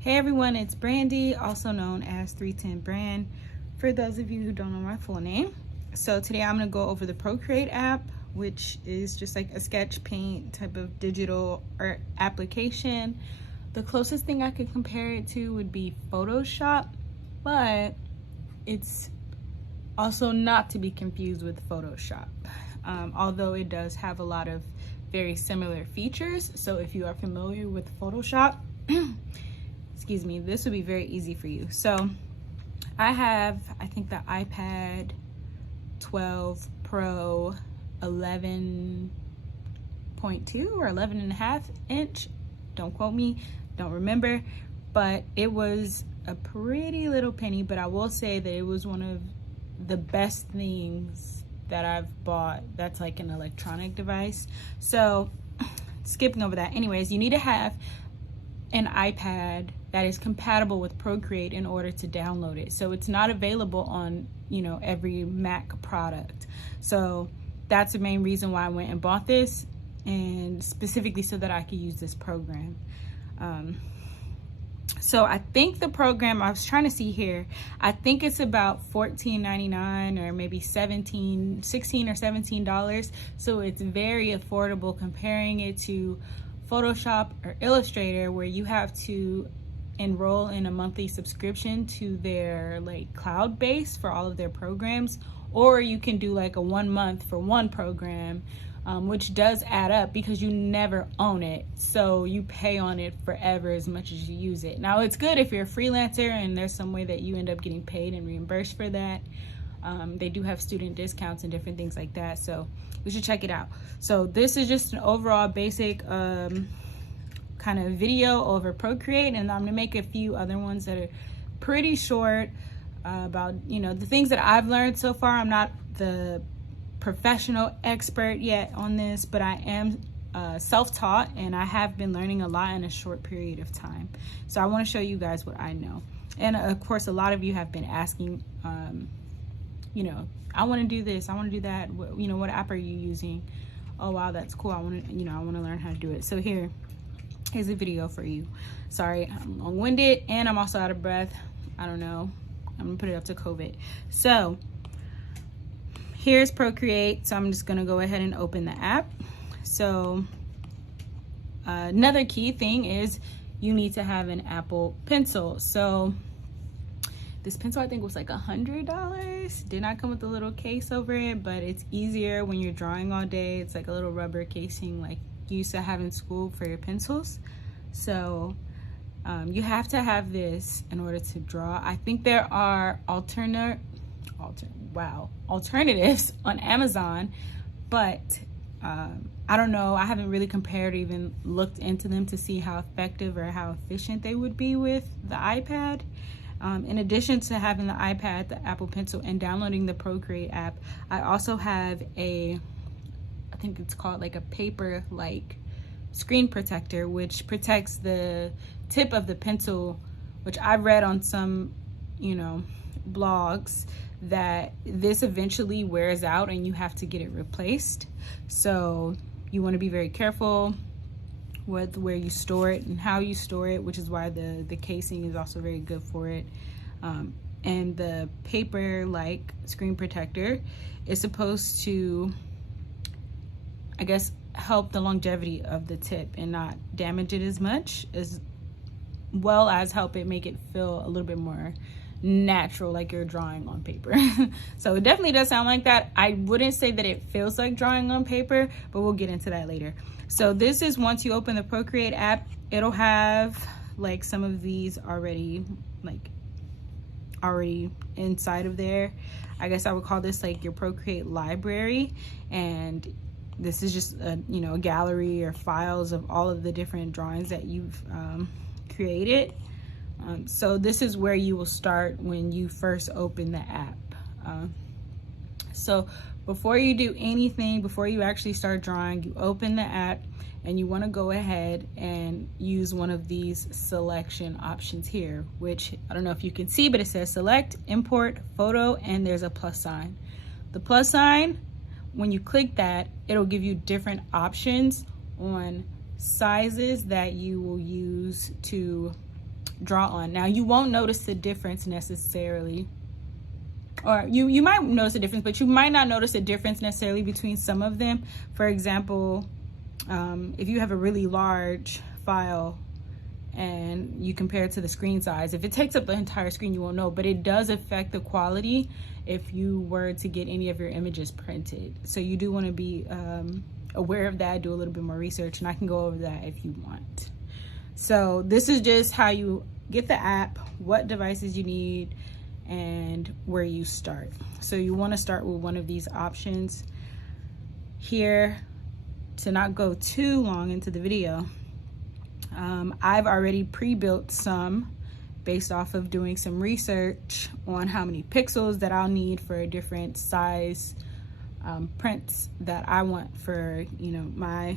Hey everyone, it's Brandy, also known as 310 Brand, for those of you who don't know my full name. So today I'm going to go over the Procreate app, which is just like a sketch paint type of digital art application. The closest thing I could compare it to would be Photoshop, but it's also not to be confused with Photoshop, although it does have a lot of very similar features. So if you are familiar with Photoshop, excuse me, this would be very easy for you. So I have, I think, the iPad 12 Pro 11.2 or 11 and a half inch. Don't quote me, don't remember, but it was a pretty little penny. But I will say that it was one of the best things that I've bought that's like an electronic device. So skipping over that, anyways, you need to have an iPad that is compatible with Procreate in order to download it. So it's not available on, every Mac product. So that's the main reason why I went and bought this, and specifically so that I could use this program. So I think the program, I was trying to see here, I think it's about $14.99 or maybe $16 or $17. So it's very affordable comparing it to Photoshop or Illustrator, where you have to enroll in a monthly subscription to their like cloud base for all of their programs, or you can do like a 1 month for one program, which does add up because you never own it, so you pay on it forever as much as you use it. Now it's good if you're a freelancer and there's some way that you end up getting paid and reimbursed for that. They do have student discounts and different things like that, so you should check it out. So this is just an overall basic kind of video over Procreate, and I'm gonna make a few other ones that are pretty short about the things that I've learned so far. I'm not the professional expert yet on this, but I am self-taught, and I have been learning a lot in a short period of time. So I want to show you guys what I know. And of course, a lot of you have been asking, I want to do this, I want to do that. What app are you using? Oh wow, that's cool. I want to learn how to do it. So here's a video for you. Sorry, I'm long-winded and I'm also out of breath. I don't know. I'm gonna put it up to COVID. So here's Procreate. So I'm just gonna go ahead and open the app. So another key thing is you need to have an Apple Pencil. So this pencil, I think, was like $100. Did not come with a little case over it, but it's easier when you're drawing all day. It's like a little rubber casing like you used to have in school for your pencils. So you have to have this in order to draw. I think there are alternatives on Amazon, but I don't know. I haven't really compared or even looked into them to see how effective or how efficient they would be with the iPad. In addition to having the iPad, the Apple Pencil, and downloading the Procreate app, I also have I think it's called like a paper like screen protector, which protects the tip of the pencil, which I've read on some blogs that this eventually wears out and you have to get it replaced. So you want to be very careful with where you store it and how you store it, which is why the casing is also very good for it. And the paper like screen protector is supposed to, I guess, help the longevity of the tip and not damage it as much, as well as help it make it feel a little bit more natural, like you're drawing on paper. So it definitely does sound like that. I wouldn't say that it feels like drawing on paper, but we'll get into that later. So this is, once you open the Procreate app, it'll have like some of these already inside of there. I guess I would call this like your Procreate library, and this is just a gallery or files of all of the different drawings that you've created. So this is where you will start when you first open the app. So before you do anything, before you actually start drawing, you open the app and you want to go ahead and use one of these selection options here, which I don't know if you can see, but it says select, import, photo, and there's a plus sign. The plus sign, when you click that, it'll give you different options on sizes that you will use to draw on. Now you won't notice the difference necessarily, or you might notice a difference, but you might not notice a difference necessarily between some of them. For example, if you have a really large file and you compare it to the screen size, if it takes up the entire screen, you won't know, but it does affect the quality if you were to get any of your images printed. So you do want to be aware of that, do a little bit more research, and I can go over that if you want. So this is just how you get the app, what devices you need, and where you start. So you want to start with one of these options here. To not go too long into the video, I've already pre-built some based off of doing some research on how many pixels that I'll need for different size prints that I want for, you know, my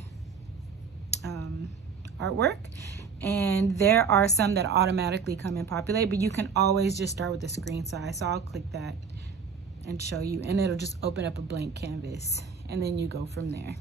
artwork. And there are some that automatically come and populate, but you can always just start with the screen size. So I'll click that and show you, and it'll just open up a blank canvas, and then you go from there.